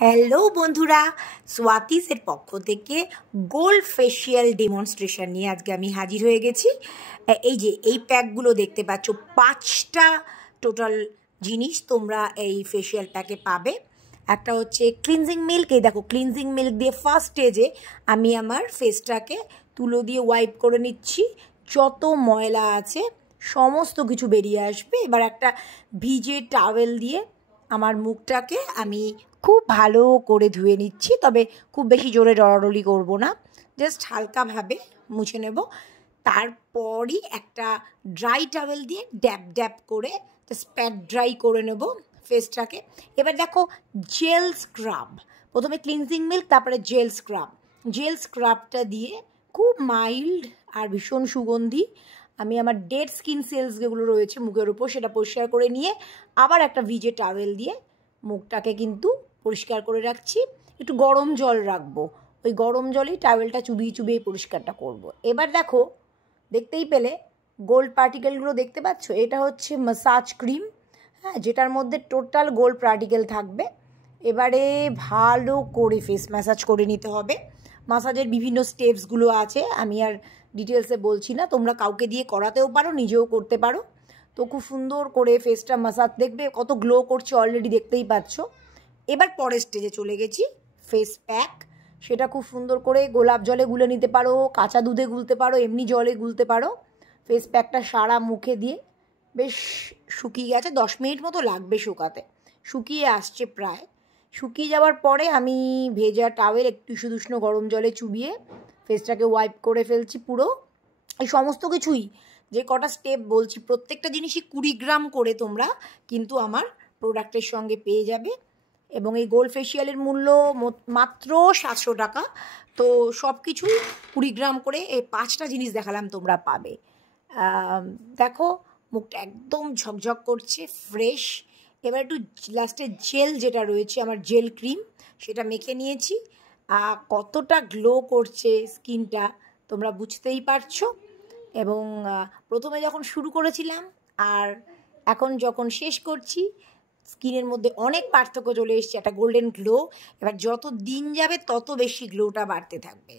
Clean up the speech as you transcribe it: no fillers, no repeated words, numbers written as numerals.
Hello বন্ধুরা, সোয়াতিসের পক্ষ থেকে গোল্ড ফেসিয়াল ডেমনস্ট্রেশন নিয়ে আজকে আমি হাজির হয়ে গেছি। এই যে এই প্যাকগুলো দেখতে পাচ্ছ, 5টা টোটাল জিনিস তোমরা এই ফেসিয়াল প্যাকে পাবে। একটা হচ্ছে ক্লিনজিং মিল্ক। এই দেখো, ক্লিনজিং মিল্ক দিয়ে ফার্স্ট স্টেজে আমি আমার ফেসটাকে তুলো দিয়ে ওয়াইপ করে নিচ্ছি। যত ময়লা আছে সমস্ত কিছু বেরিয়ে আসবে। এবার একটা ভিজে টাওয়েল দিয়ে আমার মুখটাকে আমি খুব ভালো করে ধুয়ে নিচ্ছি, তবে খুব বেশি জোরে ডরাডরি করবো না, জাস্ট হালকাভাবে মুছে নেব। তারপরই একটা ড্রাই টাওয়েল দিয়ে ড্যাব ড্যাব করে জাস্ট প্যাট ড্রাই করে নেব ফেসটাকে। এবার দেখো, জেল স্ক্রাব, প্রথমে ক্লিনজিং মিল্ক, তারপরে জেল স্ক্রাব। জেল স্ক্রাবটা দিয়ে খুব মাইল্ড আর ভীষণ সুগন্ধি আমি আমার ডেড স্কিন সেলস যেগুলো রয়েছে মুখের উপর সেটা পরিষ্কার করে নিয়ে আবার একটা ভিজে টাওয়েল দিয়ে মুখটাকে কিন্তু পরিষ্কার করে রাখছি। একটু গরম জল রাখবো, ওই গরম জলেই টাওয়েলটা চুবিয়ে চুবিয়ে পরিষ্কারটা করব। এবার দেখো, দেখতেই পেলে গোল্ড পার্টিকেলগুলো দেখতে পাচ্ছ, এটা হচ্ছে ম্যাসাজ ক্রিম, হ্যাঁ, যেটার মধ্যে টোটাল গোল্ড পার্টিকেল থাকবে। এবারে ভালো করে ফেস ম্যাসাজ করে নিতে হবে। ম্যাসাজের বিভিন্ন স্টেপসগুলো আছে, আমি আর ডিটেলসে বলছি না, তোমরা কাউকে দিয়ে করাতেও পারো, নিজেও করতে পারো। তো খুব সুন্দর করে ফেসটা ম্যাসাজ, দেখবে কত গ্লো করছে অলরেডি, দেখতেই পাচ্ছ। এবার পরের স্টেজে চলে গেছি, ফেস প্যাক। সেটা খুব সুন্দর করে গোলাপ জলে গুলে নিতে পারো, কাঁচা দুধে গুলতে পারো, এমনি জলে গুলতে পারো। ফেস প্যাকটা সারা মুখে দিয়ে বেশ শুকিয়ে গেছে, 10 মিনিট মতো লাগবে শুকাতে, শুকিয়ে আসছে প্রায়। শুকিয়ে যাওয়ার পরে আমি ভেজা টাওয়েল একটু উষ্ণ গরম জলে চুবিয়ে ফেসটাকে ওয়াইপ করে ফেলছি পুরো। এই সমস্ত কিছুই, যে কটা স্টেপ বলছি, প্রত্যেকটা জিনিসই 20 গ্রাম করে তোমরা কিন্তু আমার প্রোডাক্টের সঙ্গে পেয়ে যাবে। এবং এই গোল্ড ফেসিয়ালের মূল্য মাত্র 700 টাকা। তো সব কিছুই 20 গ্রাম করে এই 5টা জিনিস দেখালাম তোমরা পাবে। দেখো, মুখটা একদম ঝকঝক করছে, ফ্রেশ। এবার একটু লাস্টে জেল যেটা রয়েছে আমার জেল ক্রিম, সেটা মেখে নিয়েছি। কতটা গ্লো করছে স্কিনটা তোমরা বুঝতেই পারছো। এবং প্রথমে যখন শুরু করেছিলাম আর এখন যখন শেষ করছি, স্কিনের মধ্যে অনেক পার্থক্য চলে এসছে, একটা গোল্ডেন গ্লো। এবার যত দিন যাবে তত বেশি গ্লোটা বাড়তে থাকবে।